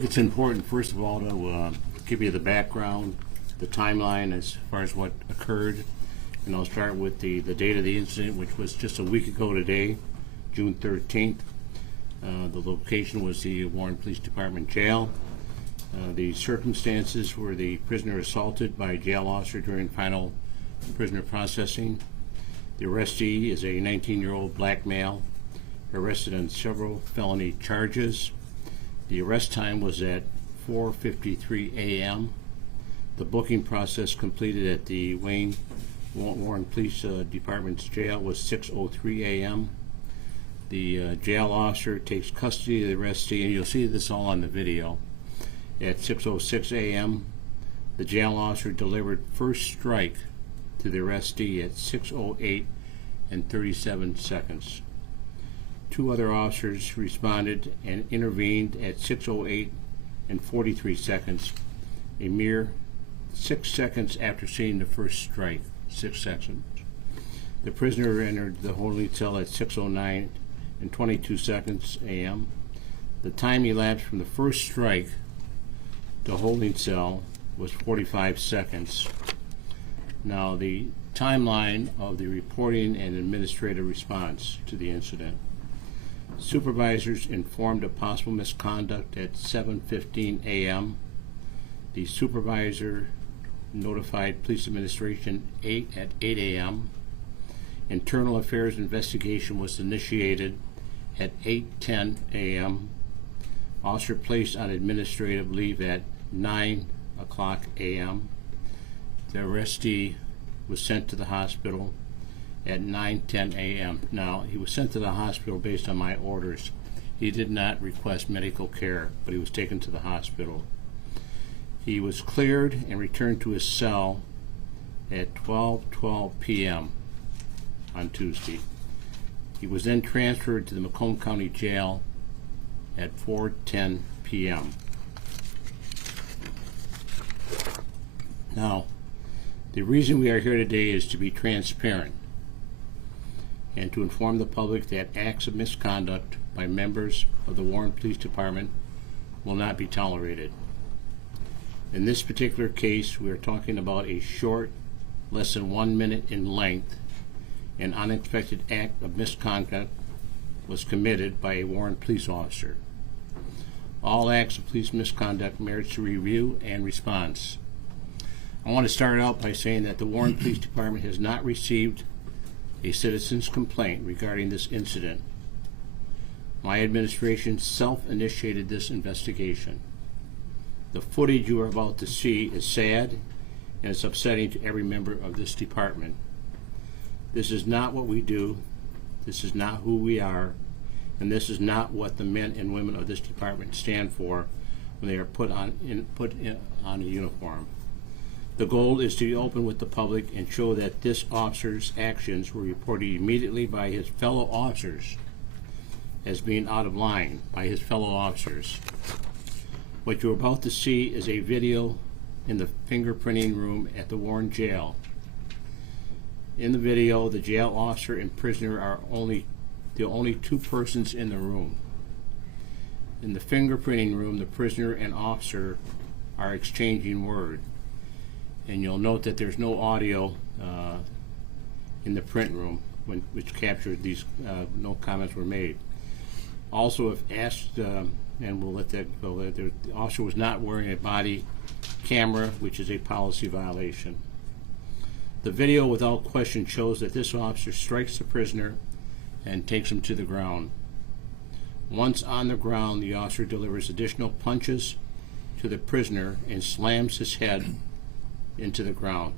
It's important, first of all, to give you the background, the timeline as far as what occurred. And I'll start with the date of the incident, which was just a week ago today, June 13th. The location was the Warren Police Department jail. The circumstances were the prisoner assaulted by a jail officer during final prisoner processing. The arrestee is a 19-year-old black male, arrested on several felony charges. The arrest time was at 4:53 a.m. The booking process completed at the Warren Police Department's jail was 6:03 a.m. The jail officer takes custody of the arrestee, and you'll see this all on the video. At 6:06 a.m., the jail officer delivered first strike to the arrestee at 6:08 and 37 seconds. Two other officers responded and intervened at 6:08 and 43 seconds, a mere 6 seconds after seeing the first strike. 6 seconds. The prisoner entered the holding cell at 6:09 and 22 seconds a.m. The time elapsed from the first strike to holding cell was 45 seconds. Now, the timeline of the reporting and administrative response to the incident. Supervisors informed of possible misconduct at 7:15 a.m. The supervisor notified police administration at 8 a.m. Internal affairs investigation was initiated at 8:10 a.m. Officer placed on administrative leave at 9 o'clock a.m. The arrestee was sent to the hospital at 9:10 a.m. Now, he was sent to the hospital based on my orders. He did not request medical care, but he was taken to the hospital. He was cleared and returned to his cell at 12:12 p.m. on Tuesday. He was then transferred to the Macomb County Jail at 4:10 p.m. Now, the reason we are here today is to be transparent and to inform the public that acts of misconduct by members of the Warren Police Department will not be tolerated. In this particular case, we are talking about a short, less than 1 minute in length, and unexpected act of misconduct was committed by a Warren police officer. All acts of police misconduct merits a review and response. I want to start out by saying that the Warren Police Department has not received a citizen's complaint regarding this incident. My administration self-initiated this investigation. The footage you are about to see is sad and it's upsetting to every member of this department. This is not what we do, this is not who we are, and this is not what the men and women of this department stand for when they are put on a uniform. The goal is to be open with the public and show that this officer's actions were reported immediately by his fellow officers as being out of line by his fellow officers. What you're about to see is a video in the fingerprinting room at the Warren Jail. In the video, the jail officer and prisoner are the only two persons in the room. In the fingerprinting room, the prisoner and officer are exchanging word. And you'll note that there's no audio in the print room which captured these, no comments were made. Also, if asked, and we'll let that go, the officer was not wearing a body camera, which is a policy violation. The video without question shows that this officer strikes the prisoner and takes him to the ground. Once on the ground, the officer delivers additional punches to the prisoner and slams his head into the ground.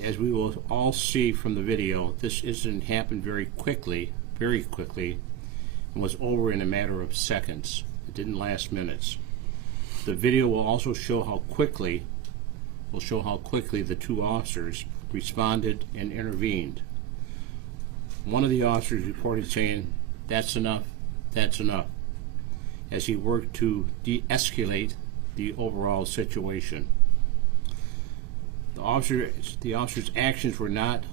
As we will all see from the video, this incident happened very quickly, and was over in a matter of seconds. It didn't last minutes. The video will also show how quickly the two officers responded and intervened. One of the officers reported saying, "That's enough, that's enough," as he worked to de-escalate the overall situation. The officer's actions were not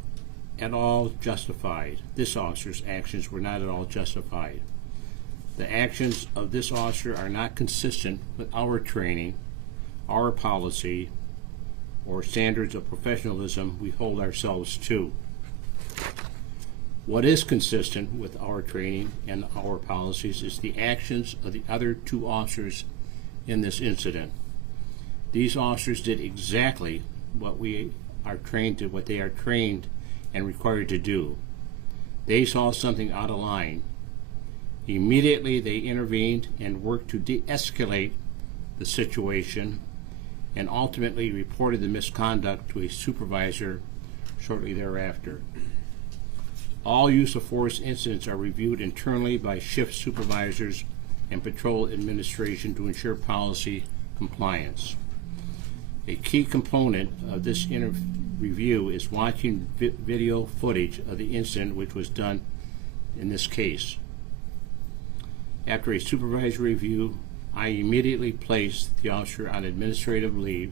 at all justified. This officer's actions were not at all justified. the actions of this officer are not consistent with our training, our policy, or standards of professionalism we hold ourselves to. What is consistent with our training and our policies is the actions of the other two officers in this incident. These officers did exactly what we are trained to, what they are trained and required to do. They saw something out of line. Immediately they intervened and worked to de-escalate the situation and ultimately reported the misconduct to a supervisor shortly thereafter. All use of force incidents are reviewed internally by shift supervisors and patrol administration to ensure policy compliance. A key component of this review is watching video footage of the incident which was done in this case. After a supervisory review, I immediately placed the officer on administrative leave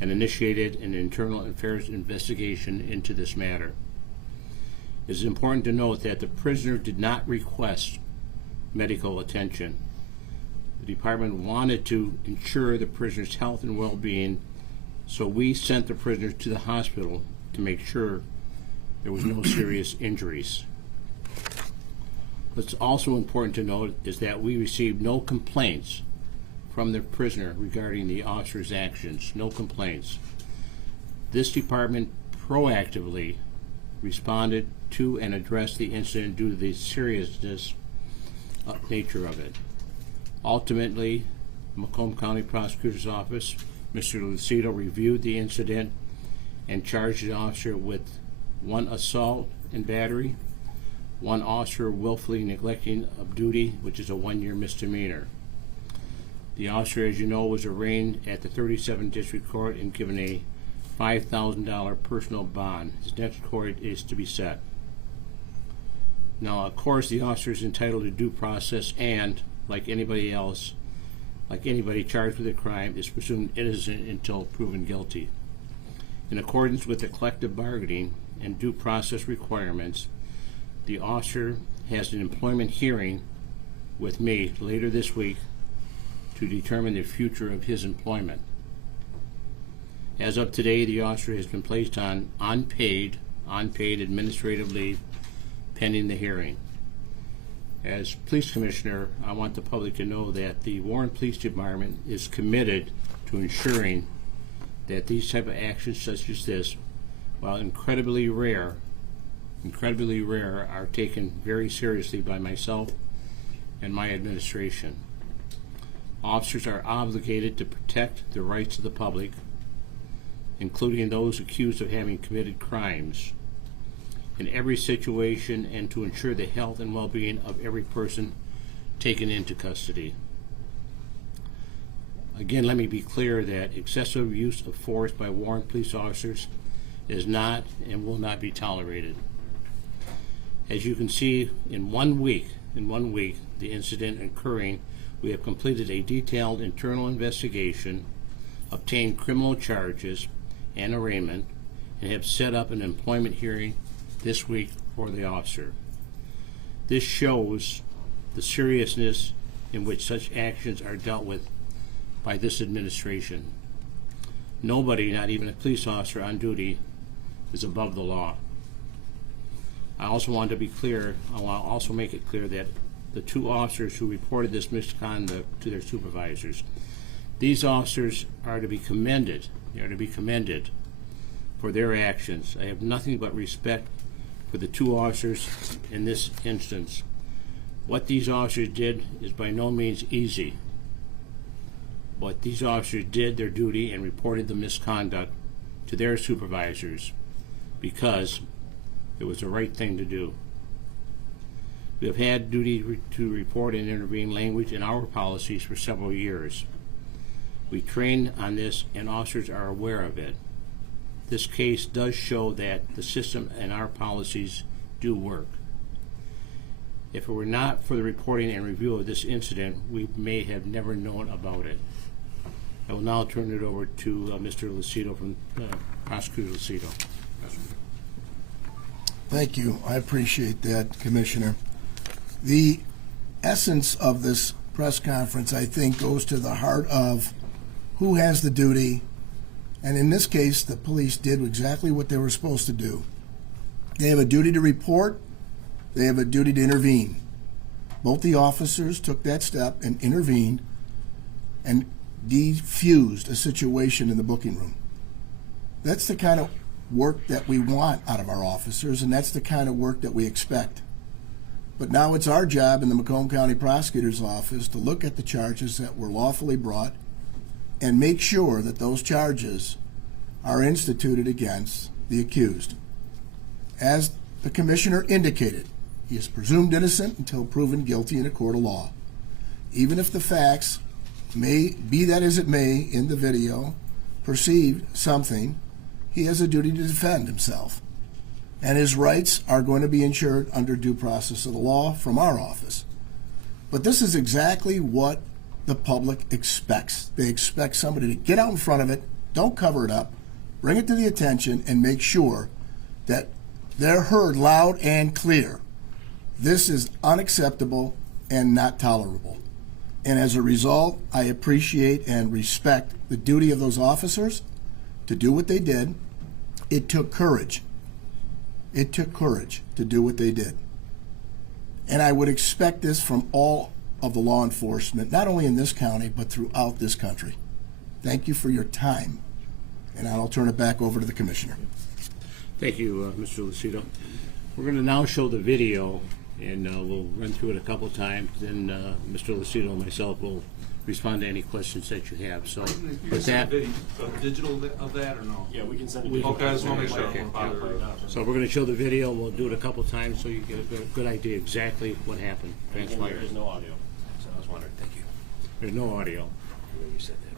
and initiated an internal affairs investigation into this matter. It is important to note that the prisoner did not request medical attention. The department wanted to ensure the prisoner's health and well-being, so we sent the prisoner to the hospital to make sure there was no serious injuries. What's also important to note is that we received no complaints from the prisoner regarding the officer's actions, no complaints. This department proactively responded to and addressed the incident due to the seriousness nature of it. Ultimately, Macomb County Prosecutor's Office, Mr. Lucido, reviewed the incident and charged the officer with 1 assault and battery, 1 officer willfully neglecting of duty, which is a 1-year misdemeanor. The officer, as you know, was arraigned at the 37th District Court and given a $5,000 personal bond. His next court is to be set. Now, of course, the officer is entitled to due process and, like anybody else, like anybody charged with a crime, is presumed innocent until proven guilty. In accordance with the collective bargaining and due process requirements, the officer has an employment hearing with me later this week to determine the future of his employment. As of today, the officer has been placed on unpaid administrative leave pending the hearing. As police commissioner, I want the public to know that the Warren Police Department is committed to ensuring that these type of actions such as this, while incredibly rare, are taken very seriously by myself and my administration. Officers are obligated to protect the rights of the public, including those accused of having committed crimes, in every situation, and to ensure the health and well-being of every person taken into custody. Again, let me be clear that excessive use of force by Warren police officers is not and will not be tolerated. As you can see, in one week, the incident occurring, we have completed a detailed internal investigation, obtained criminal charges and arraignment, and have set up an employment hearing this week for the officer. This shows the seriousness in which such actions are dealt with by this administration. Nobody, not even a police officer on duty, is above the law. I also want to be clear, I want to also make it clear that the 2 officers who reported this misconduct to their supervisors, these officers are to be commended. They are to be commended for their actions. I have nothing but respect for the 2 officers in this instance. What these officers did is by no means easy, but these officers did their duty and reported the misconduct to their supervisors because it was the right thing to do. We have had duty to report and intervene language in our policies for several years. We train on this and officers are aware of it. This case does show that the system and our policies do work. If it were not for the reporting and review of this incident, we may have never known about it. I will now turn it over to Mr. Lucido from Prosecutor Lucido. Thank you. I appreciate that, Commissioner. The essence of this press conference, I think, goes to the heart of who has the duty. And in this case, the police did exactly what they were supposed to do. They have a duty to report. They have a duty to intervene. Both the officers took that step and intervened and defused a situation in the booking room. That's the kind of work that we want out of our officers, and that's the kind of work that we expect. But now it's our job in the Macomb County Prosecutor's Office to look at the charges that were lawfully brought and make sure that those charges are instituted against the accused. As the Commissioner indicated, he is presumed innocent until proven guilty in a court of law. Even if the facts, may be that as it may, in the video, perceived something, he has a duty to defend himself. And his rights are going to be ensured under due process of the law from our office. But this is exactly what the public expects. They expect somebody to get out in front of it, don't cover it up, bring it to the attention, and make sure that they're heard loud and clear. This is unacceptable and not tolerable. And as a result, I appreciate and respect the duty of those officers to do what they did. It took courage. It took courage to do what they did. And I would expect this from all of the law enforcement, not only in this county, but throughout this country. Thank you for your time. And I'll turn it back over to the Commissioner. Thank you, Mr. Lucido. We're going to now show the video, and we'll run through it a couple times. Then Mr. Lucido and myself will respond to any questions that you have. So with that, digital of that or no? Yeah, we can send it. Okay, I just want to make sure. Okay. So we're going to show the video, and we'll do it a couple times so you get a good idea exactly what happened. There is no audio, so I was wondering. Thank you. There's no audio. You said that.